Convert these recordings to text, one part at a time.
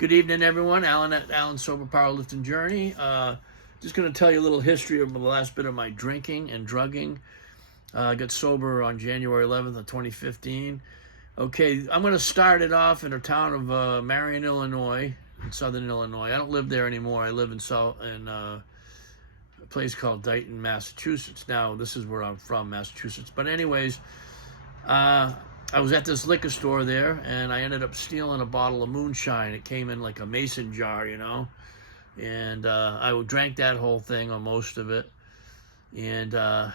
Good evening, everyone. Alan at Alan's Sober Powerlifting Journey. Just going to tell you a little history of the last bit of my drinking and drugging. I got sober on January 11th of 2015. Okay, I'm going to start it off in the town of Marion, Illinois, in southern Illinois. I don't live there anymore. I live in a place called Dighton, Massachusetts. Now, this is where I'm from, Massachusetts. But anyways, I was at this liquor store there, and I ended up stealing a bottle of moonshine. It came in like a mason jar, and I drank that whole thing, or most of it, and I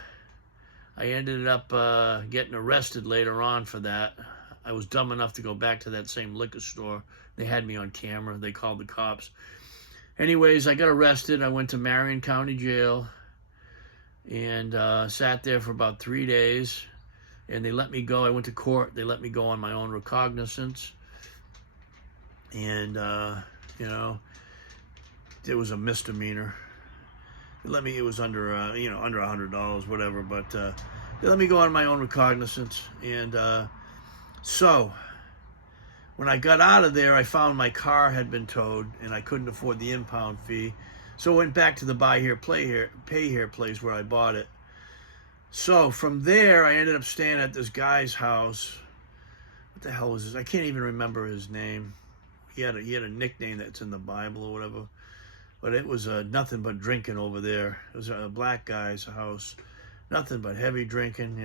ended up getting arrested later on for that. I was dumb enough to go back to that same liquor store. They had me on camera. They called the cops. Anyways, I got arrested. I went to Marion County Jail and sat there for about 3 days. And they let me go. I went to court. They let me go on my own recognizance. And, it was a misdemeanor. It was under $100, whatever. But they let me go on my own recognizance. And so when I got out of there, I found my car had been towed, and I couldn't afford the impound fee. So I went back to the buy here, pay here place where I bought it. So from there, I ended up staying at this guy's house. What the hell was this? I can't even remember his name. He had a nickname that's in the Bible or whatever. But it was nothing but drinking over there. It was a black guy's house. Nothing but heavy drinking,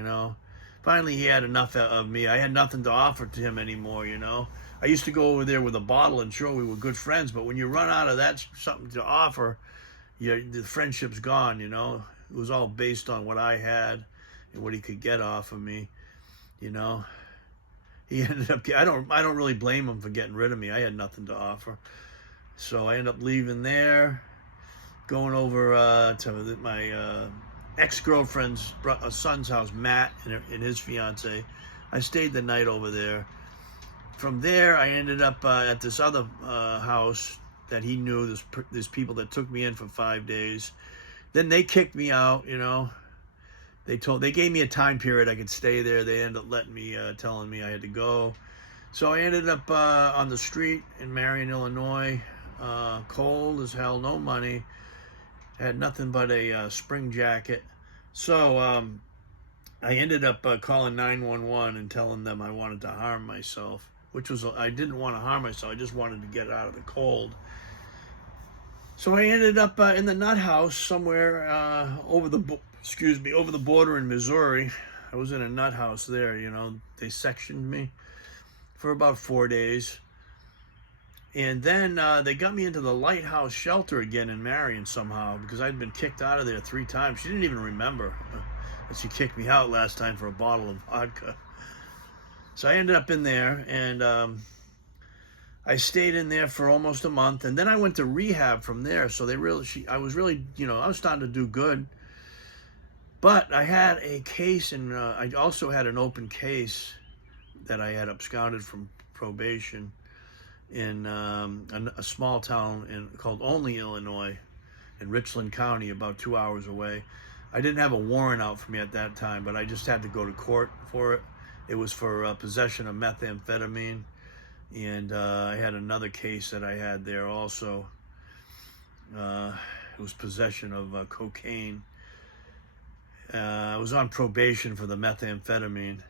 Finally, he had enough of me. I had nothing to offer to him anymore, I used to go over there with a bottle, and sure, we were good friends. But when you run out of that something to offer, the friendship's gone, It was all based on what I had and what he could get off of me, He ended up, I don't really blame him for getting rid of me. I had nothing to offer. So I ended up leaving there, going over to my ex-girlfriend's son's house, Matt, and his fiance. I stayed the night over there. From there, I ended up at this other house that he knew. There's people that took me in for 5 days. Then they kicked me out, They gave me a time period I could stay there. They ended up telling me I had to go. So I ended up on the street in Marion, Illinois, cold as hell, no money. Had nothing but a spring jacket. So I ended up calling 911 and telling them I wanted to harm myself, I didn't want to harm myself. I just wanted to get out of the cold. So I ended up in the nut house somewhere over the border in Missouri. I was in a nut house there, They sectioned me for about 4 days. And then they got me into the Lighthouse Shelter again in Marion somehow, because I'd been kicked out of there 3 times. She didn't even remember that she kicked me out last time for a bottle of vodka. So I ended up in there, and I stayed in there for almost a month, and then I went to rehab from there. So I was really, I was starting to do good. But I had a case, and I also had an open case that I had absconded from probation in a small town called Olney, Illinois, in Richland County, about 2 hours away. I didn't have a warrant out for me at that time, but I just had to go to court for it. It was for possession of methamphetamine. And I had another case that I had there also. It was possession of cocaine. I was on probation for the methamphetamine,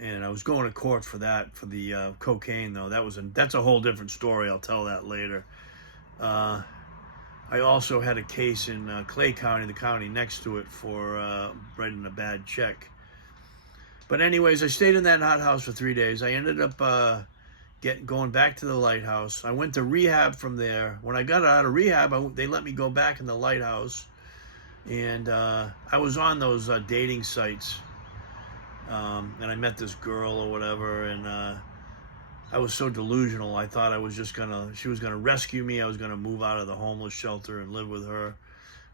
and I was going to court for that, for the cocaine, though. That's a whole different story. I'll tell that later. I also had a case in Clay County, the county next to it, for writing a bad check. But anyways, I stayed in that hot house for 3 days. I ended up going back to the Lighthouse. I went to rehab from there. When I got out of rehab, they let me go back in the Lighthouse. And I was on those dating sites. And I met this girl or whatever. And I was so delusional. I thought she was going to rescue me. I was going to move out of the homeless shelter and live with her.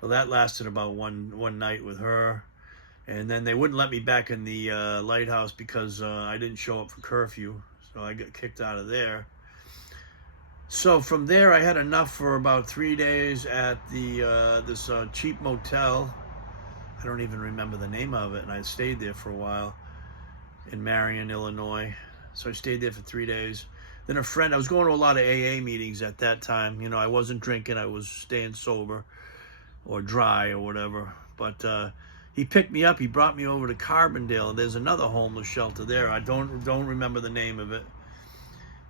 Well, that lasted about one night with her. And then they wouldn't let me back in the Lighthouse because I didn't show up for curfew. So I got kicked out of there. So from there, I had enough for about 3 days at this cheap motel. I don't even remember the name of it, and I stayed there for a while in Marion, Illinois. So I stayed there for 3 days. Then a friend, I was going to a lot of AA meetings at that time. You know, I wasn't drinking, I was staying sober or dry or whatever. But he picked me up, he brought me over to Carbondale. There's another homeless shelter there. I don't remember the name of it.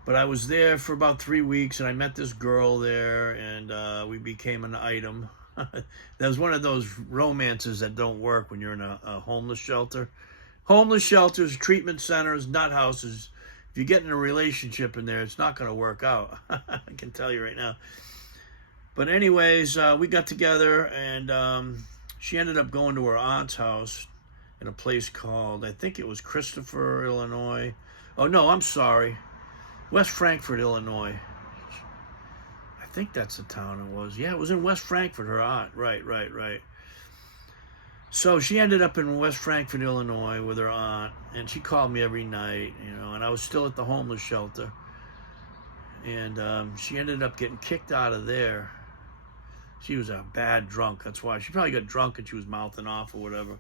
But I was there for about 3 weeks, and I met this girl there, and we became an item. That was one of those romances that don't work when you're in a homeless shelter. Homeless shelters, treatment centers, nut houses. If you get in a relationship in there, it's not going to work out. I can tell you right now. But anyways, we got together, and she ended up going to her aunt's house in a place called, I think it was Christopher, Illinois. Oh, no, I'm sorry. West Frankfort, Illinois. I think that's the town it was. Yeah, it was in West Frankfort, her aunt. Right. So she ended up in West Frankfort, Illinois with her aunt, and she called me every night, you know, and I was still at the homeless shelter. And she ended up getting kicked out of there. She was a bad drunk. That's why. She probably got drunk and she was mouthing off or whatever.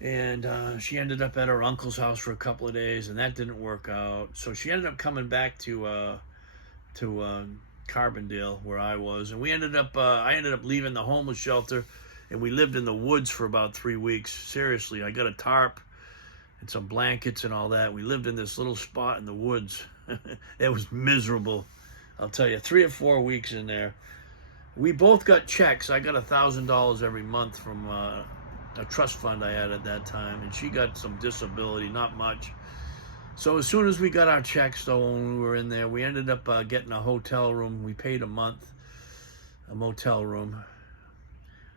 And she ended up at her uncle's house for a couple of days, and that didn't work out. So she ended up coming back to Carbondale, where I was, and I ended up leaving the homeless shelter, and we lived in the woods for about 3 weeks. Seriously, I got a tarp and some blankets and all that. We lived in this little spot in the woods. It was miserable, I'll tell you. 3 or 4 weeks in there. We both got checks. I got $1,000 every month from a trust fund I had at that time, and she got some disability, not much. So as soon as we got our checks, though, when we were in there, we ended up getting a hotel room. We paid a month, a motel room.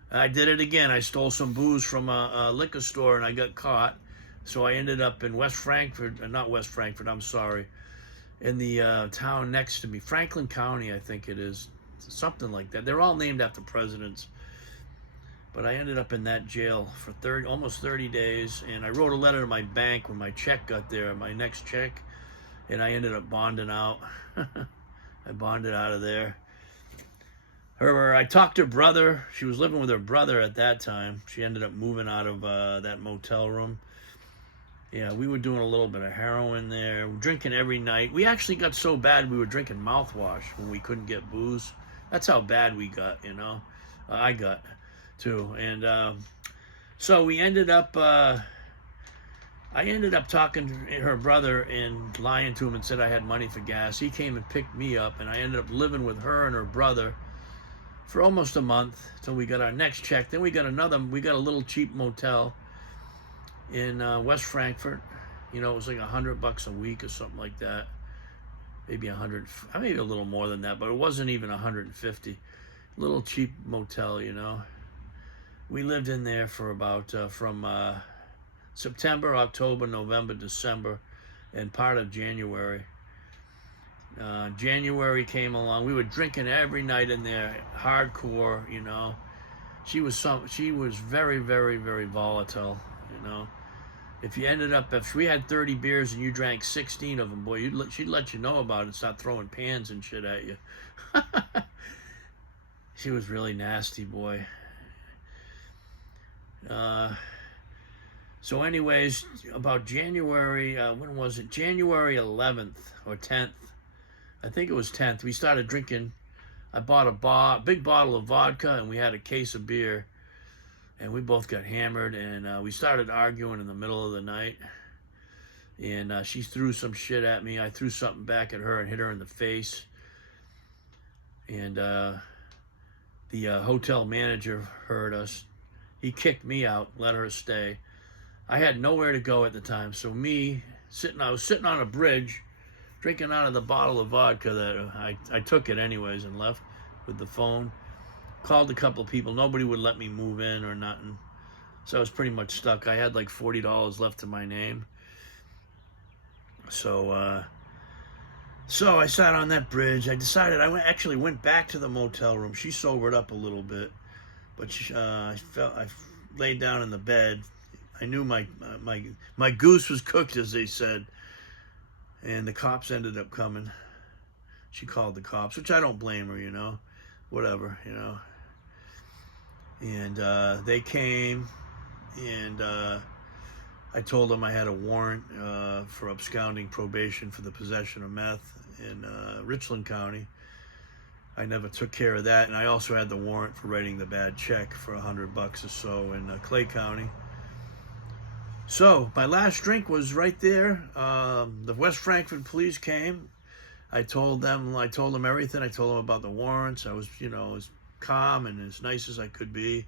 I did it again. I stole some booze from a liquor store, and I got caught. So I ended up in West Frankfort, not West Frankfort, I'm sorry, in the town next to me, Franklin County, I think it is, something like that. They're all named after presidents. But I ended up in that jail for almost 30 days, and I wrote a letter to my bank when my check got there, my next check, and I ended up bonding out. I bonded out of there. I talked to her brother. She was living with her brother at that time. She ended up moving out of that motel room. Yeah, we were doing a little bit of heroin there, drinking every night. We actually got so bad we were drinking mouthwash when we couldn't get booze. That's how bad we got, you know. I got too. And so we ended up, I ended up talking to her brother and lying to him and said I had money for gas. He came and picked me up, and I ended up living with her and her brother for almost a month till we got our next check. Then we got a little cheap motel in West Frankfort. You know, it was like $100 a week or something like that. Maybe 100, maybe a little more than that, but it wasn't even 150. Little cheap motel, you know. We lived in there for about from September, October, November, December, and part of January. January came along. We were drinking every night in there, hardcore, you know. She was very, very, very volatile, you know. If we had 30 beers and you drank 16 of them, boy, she'd let you know about it and start throwing pans and shit at you. She was really nasty, boy. So anyways, about January, when was it? January 11th or 10th. I think it was 10th. We started drinking. I bought a big bottle of vodka, and we had a case of beer. And we both got hammered, and we started arguing in the middle of the night. And she threw some shit at me. I threw something back at her and hit her in the face. And the hotel manager heard us. He kicked me out, let her stay. I had nowhere to go at the time, so I was sitting on a bridge, drinking out of the bottle of vodka that I took it anyways and left with the phone. Called a couple of people. Nobody would let me move in or nothing. So I was pretty much stuck. I had like $40 left to my name. So I sat on that bridge. I decided I actually went back to the motel room. She sobered up a little bit, but I laid down in the bed. I knew my goose was cooked, as they said, and the cops ended up coming. She called the cops, which I don't blame her, you know, whatever, you know. And they came, and I told them I had a warrant for absconding probation for the possession of meth in Richland County. I never took care of that, and I also had the warrant for writing the bad check for $100 or so in Clay County. So my last drink was right there. The West Frankfort police came. I told them everything. I told them about the warrants. I was, as calm and as nice as I could be.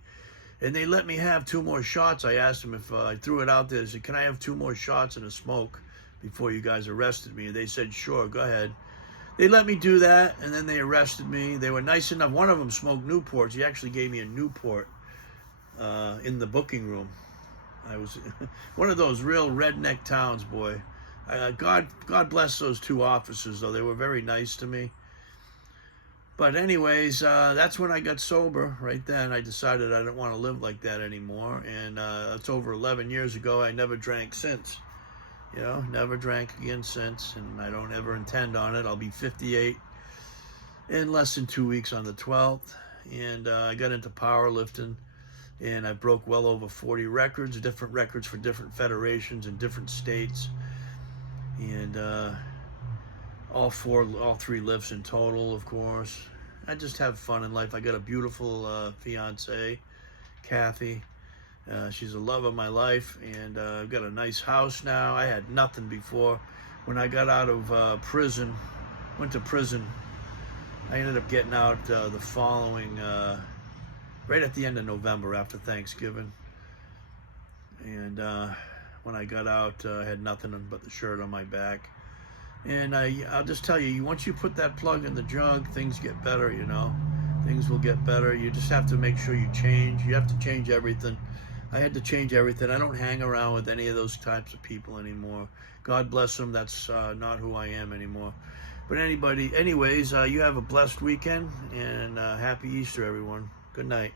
And they let me have 2 more shots. I asked them if I threw it out there. I said, can I have 2 more shots and a smoke before you guys arrested me? And they said, sure, go ahead. They let me do that, and then they arrested me. They were nice enough. One of them smoked Newports. He actually gave me a Newport in the booking room. I was one of those real redneck towns, boy. God bless those 2 officers, though. They were very nice to me. But anyways, that's when I got sober. Right then, I decided I didn't want to live like that anymore. And that's over 11 years ago. I never drank since. Never drank again since. And I don't ever intend on it. I'll be 58 in less than 2 weeks on the 12th. And I got into powerlifting. And I broke well over 40 records, different records for different federations in different states. And all 3 lifts in total, of course. I just have fun in life. I got a beautiful fiance, Kathy. She's the love of my life, and I've got a nice house now. I had nothing before. When I got out of went to prison, I ended up getting out the following, right at the end of November after Thanksgiving. And when I got out, I had nothing but the shirt on my back. And I'll just tell you, once you put that plug in the jug, things get better, Things will get better. You just have to make sure you change. You have to change everything. I had to change everything. I don't hang around with any of those types of people anymore. God bless them. That's not who I am anymore. But anyways, you have a blessed weekend, and happy Easter, everyone. Good night.